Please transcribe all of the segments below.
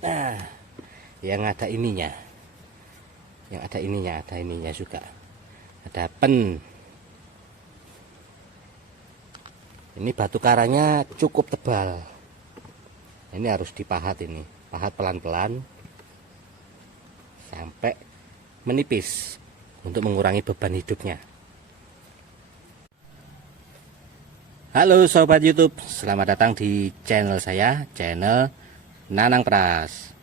Nah, yang ada ininya, ada ininya juga, ada pen. Ini batu karangnya cukup tebal. Ini harus dipahat, ini pahat pelan-pelan sampai menipis untuk mengurangi beban hidupnya. Halo sobat YouTube, selamat datang di channel saya, channel Nanang Pras.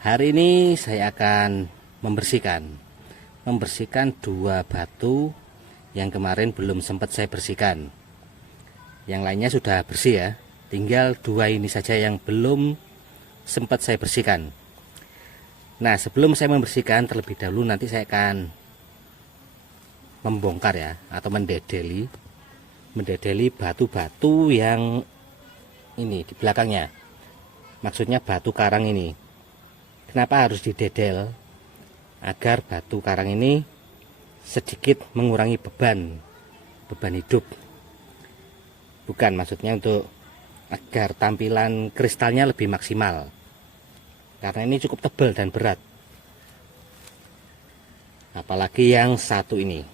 Hari ini saya akan membersihkan dua batu yang kemarin belum sempat saya bersihkan. Yang lainnya sudah bersih ya, tinggal dua ini saja yang belum sempat saya bersihkan. Nah, sebelum saya membersihkan terlebih dahulu, nanti saya akan membongkar ya, atau mendedeli batu-batu yang ini di belakangnya. Maksudnya batu karang ini. Kenapa harus didedel? Agar batu karang ini sedikit mengurangi beban hidup. Bukan, maksudnya untuk agar tampilan kristalnya lebih maksimal. Karena ini cukup tebal dan berat. Apalagi yang satu ini.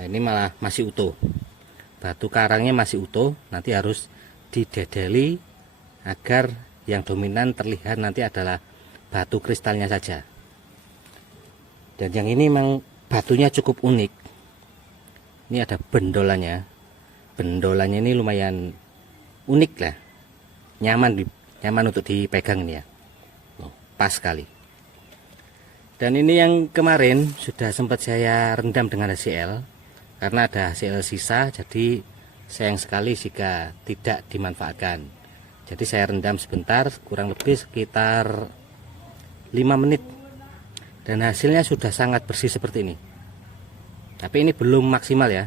Nah, ini malah masih utuh. Batu karangnya masih utuh, nanti harus didedeli agar yang dominan terlihat nanti adalah batu kristalnya saja. Dan yang ini memang batunya cukup unik. Ini ada bendolannya. Bendolannya ini lumayan unik lah. Nyaman untuk dipegang ini ya. Pas sekali. Dan ini yang kemarin sudah sempat saya rendam dengan HCl. Karena ada HCl sisa, jadi sayang sekali jika tidak dimanfaatkan. Jadi saya rendam sebentar, kurang lebih sekitar 5 menit. Dan hasilnya sudah sangat bersih seperti ini. Tapi ini belum maksimal ya.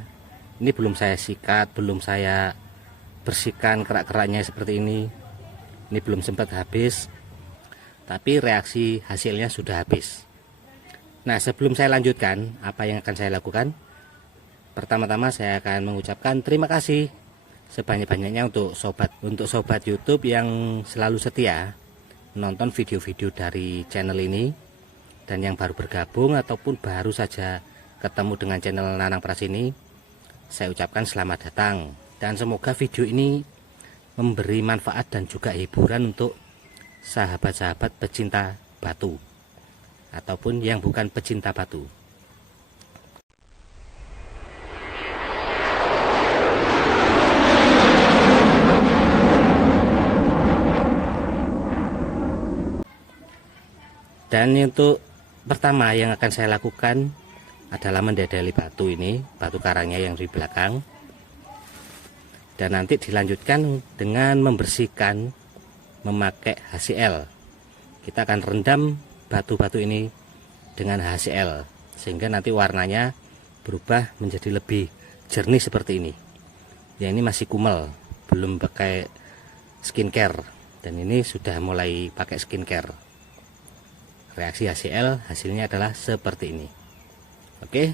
Ini belum saya sikat, belum saya bersihkan kerak-keraknya seperti ini. Ini belum sempat habis. Tapi reaksi hasilnya sudah habis. Nah, sebelum saya lanjutkan, apa yang akan saya lakukan? Pertama-tama saya akan mengucapkan terima kasih sebanyak-banyaknya untuk sobat YouTube yang selalu setia menonton video-video dari channel ini, dan yang baru bergabung ataupun baru saja ketemu dengan channel Nanang Pras ini, saya ucapkan selamat datang, dan semoga video ini memberi manfaat dan juga hiburan untuk sahabat-sahabat pecinta batu ataupun yang bukan pecinta batu. Dan untuk pertama yang akan saya lakukan adalah mendedeli batu ini, batu karangnya yang di belakang. Dan nanti dilanjutkan dengan membersihkan memakai HCl. Kita akan rendam batu-batu ini dengan HCl sehingga nanti warnanya berubah menjadi lebih jernih seperti ini. Ya, ini masih kumel, belum pakai skincare, dan ini sudah mulai pakai skincare. Reaksi HCl hasilnya adalah seperti ini. Oke.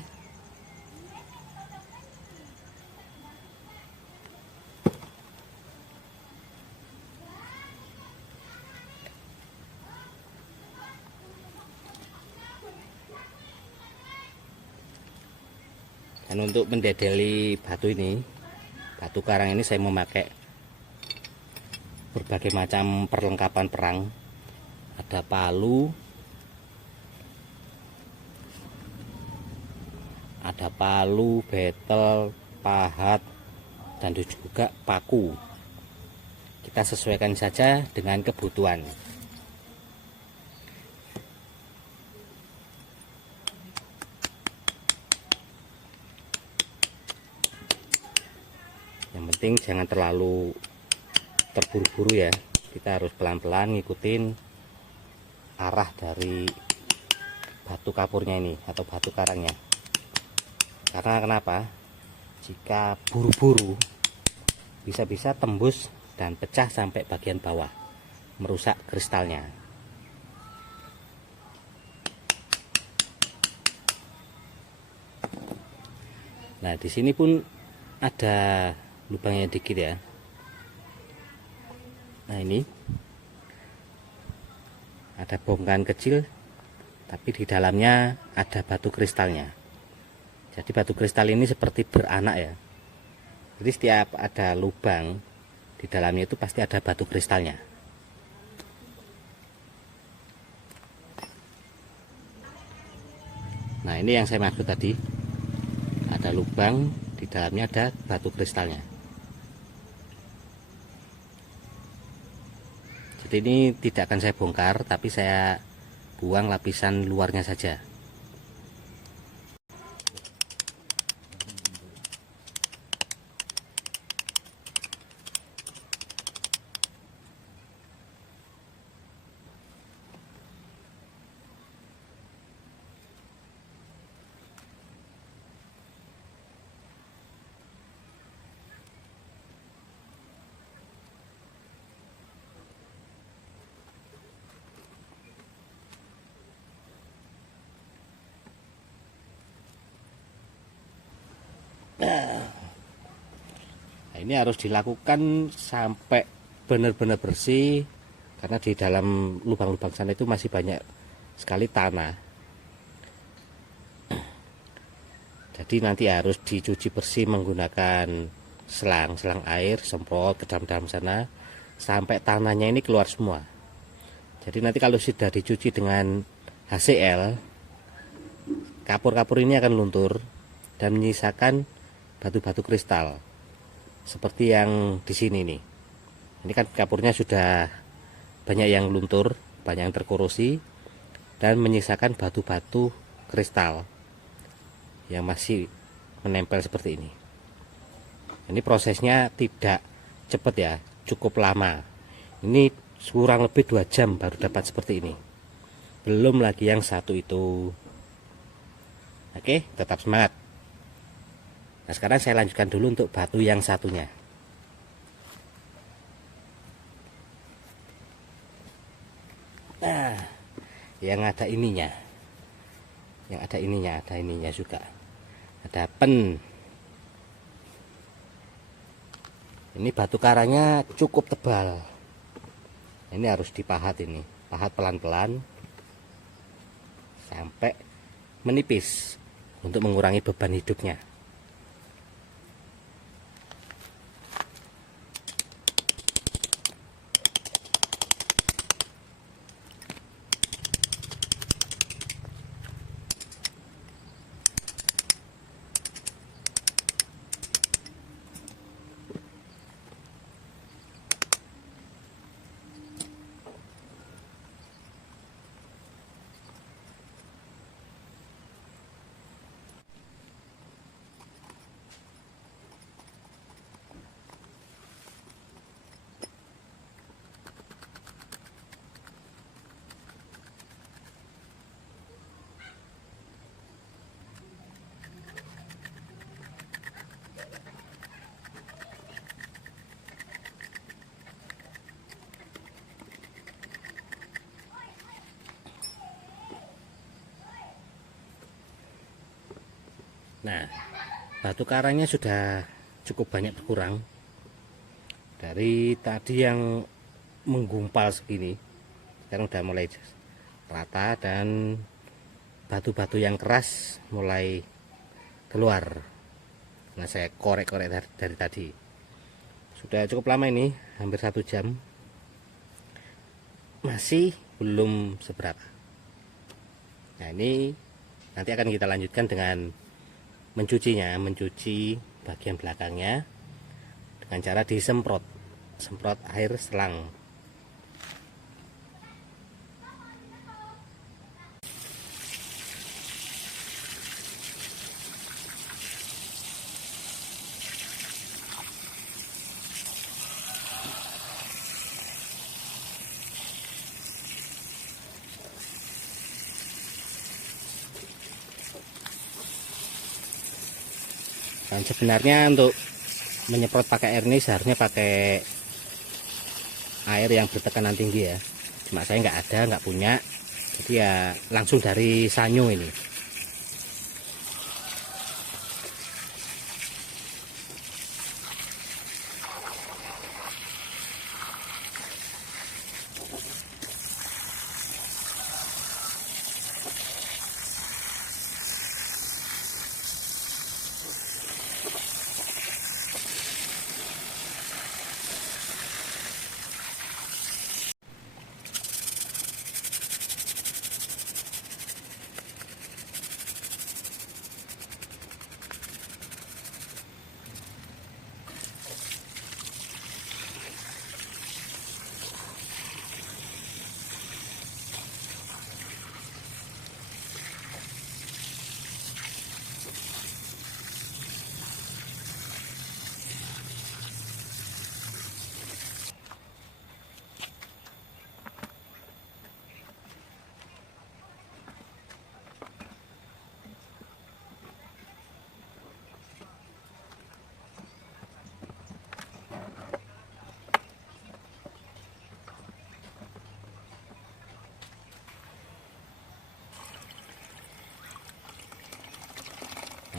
Dan untuk mendedeli batu ini, batu karang ini, saya memakai berbagai macam perlengkapan perang. Ada palu, betel, pahat, dan juga paku. Kita sesuaikan saja dengan kebutuhan. Yang penting jangan terlalu terburu-buru ya. Kita harus pelan-pelan ngikutin arah dari batu kapurnya ini atau batu karangnya. Karena kenapa? Jika buru-buru bisa-bisa tembus dan pecah sampai bagian bawah, merusak kristalnya. Nah, di sini pun ada lubangnya dikit ya. Nah, ini ada bongkahan kecil, tapi di dalamnya ada batu kristalnya. Jadi batu kristal ini seperti beranak ya. Jadi setiap ada lubang di dalamnya itu pasti ada batu kristalnya. Nah, ini yang saya maksud tadi. Ada lubang, di dalamnya ada batu kristalnya. Jadi ini tidak akan saya bongkar, tapi saya buang lapisan luarnya saja. Nah, ini harus dilakukan sampai benar-benar bersih, karena di dalam lubang-lubang sana itu masih banyak sekali tanah. Jadi nanti harus dicuci bersih menggunakan selang air, semprot ke dalam sana sampai tanahnya ini keluar semua. Jadi nanti kalau sudah dicuci dengan HCl, kapur-kapur ini akan luntur dan menyisakan batu-batu kristal seperti yang di sini nih. Ini kan kapurnya sudah banyak yang luntur, banyak yang terkorosi dan menyisakan batu-batu kristal yang masih menempel seperti ini. Ini prosesnya tidak cepat ya, cukup lama. Ini kurang lebih 2 jam baru dapat seperti ini. Belum lagi yang satu itu. Oke, tetap semangat. Nah, sekarang saya lanjutkan dulu untuk batu yang satunya. Nah, yang ada ininya. Yang ada ininya juga. Ada pen. Ini batu karangnya cukup tebal. Ini harus dipahat ini. Pahat pelan-pelan sampai menipis untuk mengurangi beban hidupnya. Nah, batu karangnya sudah cukup banyak berkurang. Dari tadi yang menggumpal segini, sekarang udah mulai rata dan batu-batu yang keras mulai keluar. Nah, saya korek-korek dari tadi. Sudah cukup lama ini, hampir 1 jam. Masih belum seberapa. Nah, ini nanti akan kita lanjutkan dengan mencucinya, mencuci bagian belakangnya dengan cara disemprot, semprot air selang. Dan sebenarnya untuk menyemprot pakai air ini seharusnya pakai air yang bertekanan tinggi ya. Cuma saya nggak punya. Jadi ya langsung dari sanyo ini.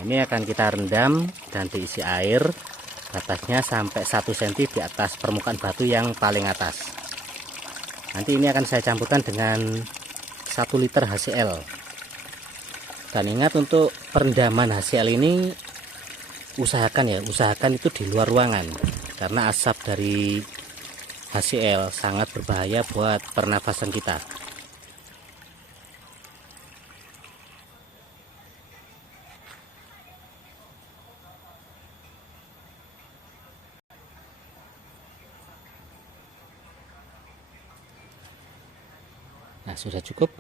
ini akan kita rendam dan diisi air, batasnya sampai 1 cm di atas permukaan batu yang paling atas. Nanti ini akan saya campurkan dengan 1 liter HCl. Dan ingat, untuk perendaman HCl ini usahakan itu di luar ruangan, karena asap dari HCl sangat berbahaya buat pernafasan kita. Nah, sudah cukup.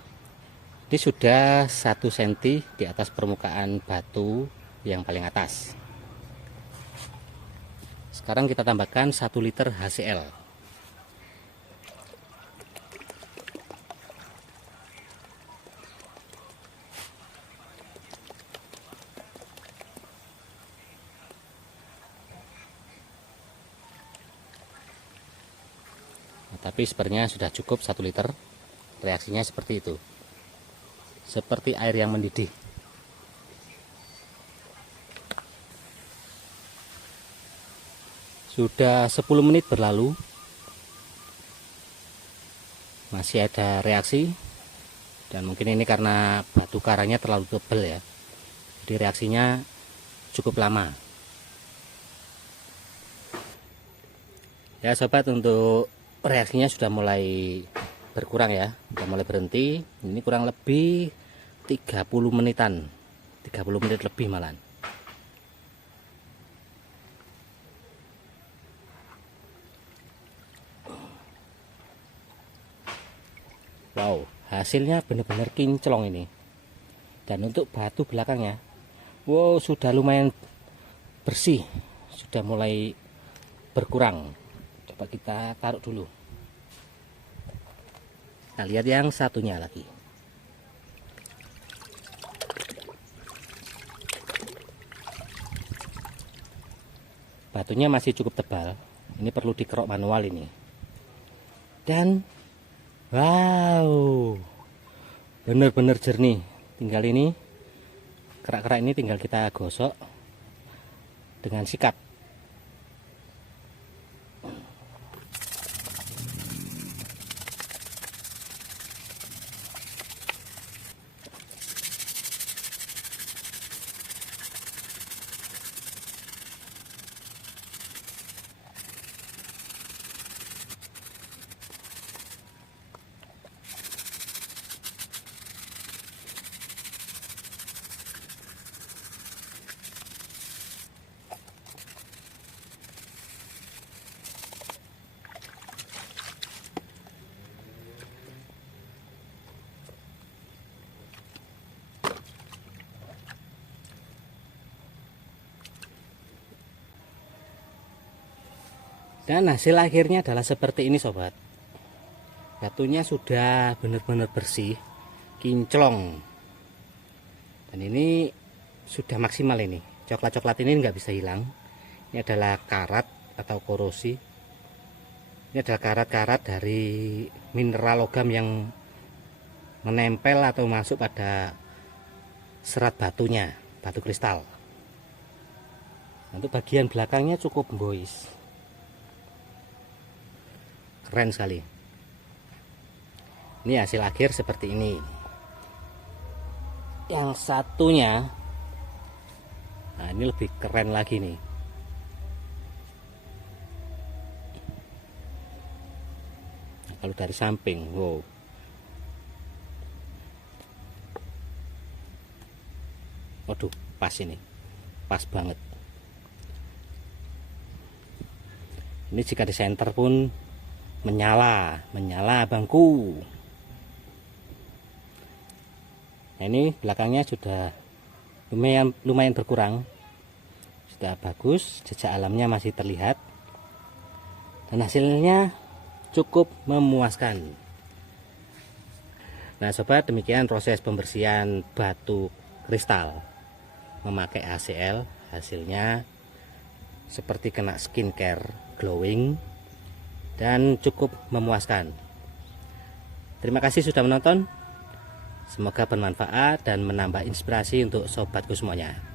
Ini sudah 1 cm di atas permukaan batu yang paling atas. Sekarang kita tambahkan 1 liter HCl. Nah, tapi sebenarnya sudah cukup 1 liter. Reaksinya seperti itu, seperti air yang mendidih. Sudah 10 menit berlalu, masih ada reaksi, dan mungkin ini karena batu karangnya terlalu tebal ya, jadi reaksinya cukup lama. Ya sobat, untuk reaksinya sudah mulai berkurang ya, sudah mulai berhenti. Ini kurang lebih 30 menitan, 30 menit lebih malah. Wow, hasilnya benar-benar kinclong ini. Dan untuk batu belakangnya, wow, sudah lumayan bersih, sudah mulai berkurang. Coba kita taruh dulu. Nah, lihat yang satunya lagi. Batunya masih cukup tebal. Ini perlu dikerok manual ini. Dan wow, benar-benar jernih. Tinggal ini, kerak-kerak ini tinggal kita gosok dengan sikat. Dan hasil akhirnya adalah seperti ini sobat. Batunya sudah benar-benar bersih, kinclong. Dan ini sudah maksimal ini. Coklat-coklat ini nggak bisa hilang. Ini adalah karat atau korosi. Ini adalah karat-karat dari mineral logam yang menempel atau masuk pada serat batunya, batu kristal. Untuk bagian belakangnya cukup bois. Keren sekali. Ini hasil akhir seperti ini. Yang satunya, nah ini lebih keren lagi nih. Nah, kalau dari samping, wow. Waduh, pas ini. Pas banget. Ini jika di center pun menyala bangku. Nah, ini belakangnya sudah lumayan berkurang, sudah bagus, jejak alamnya masih terlihat, dan hasilnya cukup memuaskan. Nah sobat, demikian proses pembersihan batu kristal memakai HCl. Hasilnya seperti kena skincare, glowing, dan cukup memuaskan. Terima kasih sudah menonton. Semoga bermanfaat dan menambah inspirasi untuk sobatku semuanya.